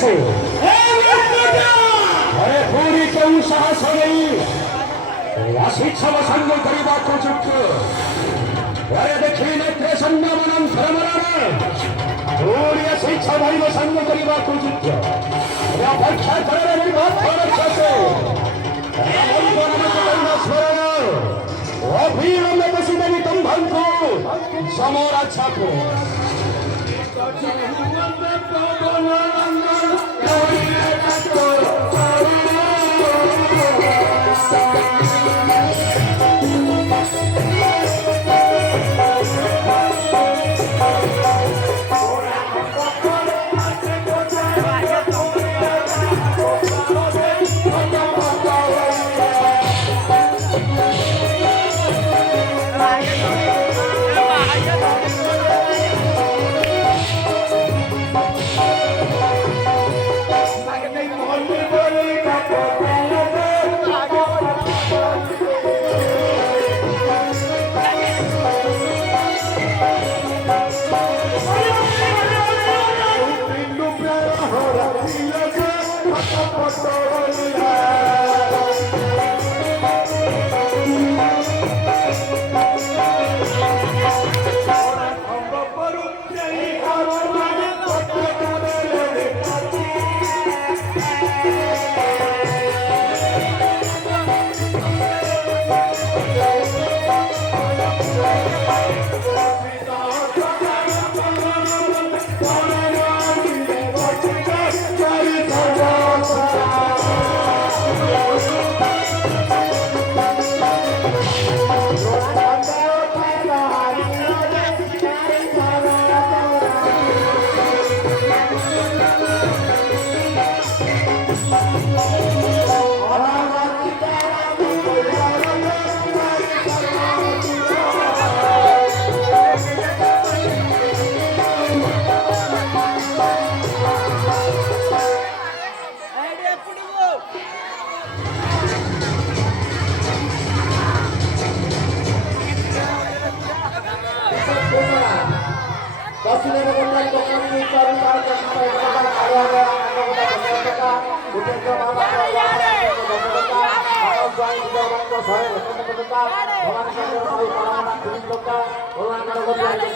से अरे पूरी क्यों साहस नहीं शिक्षा संग करने को चुप अरे देखी नेत्रे संगमनम धर्मराम पूरी शिक्षा भाई संग करने को चुप अपेक्षा करे मेरी बात थोड़ा से स्मरण अभिलंब बसी देवी तुम भंको समोरा छाको Saya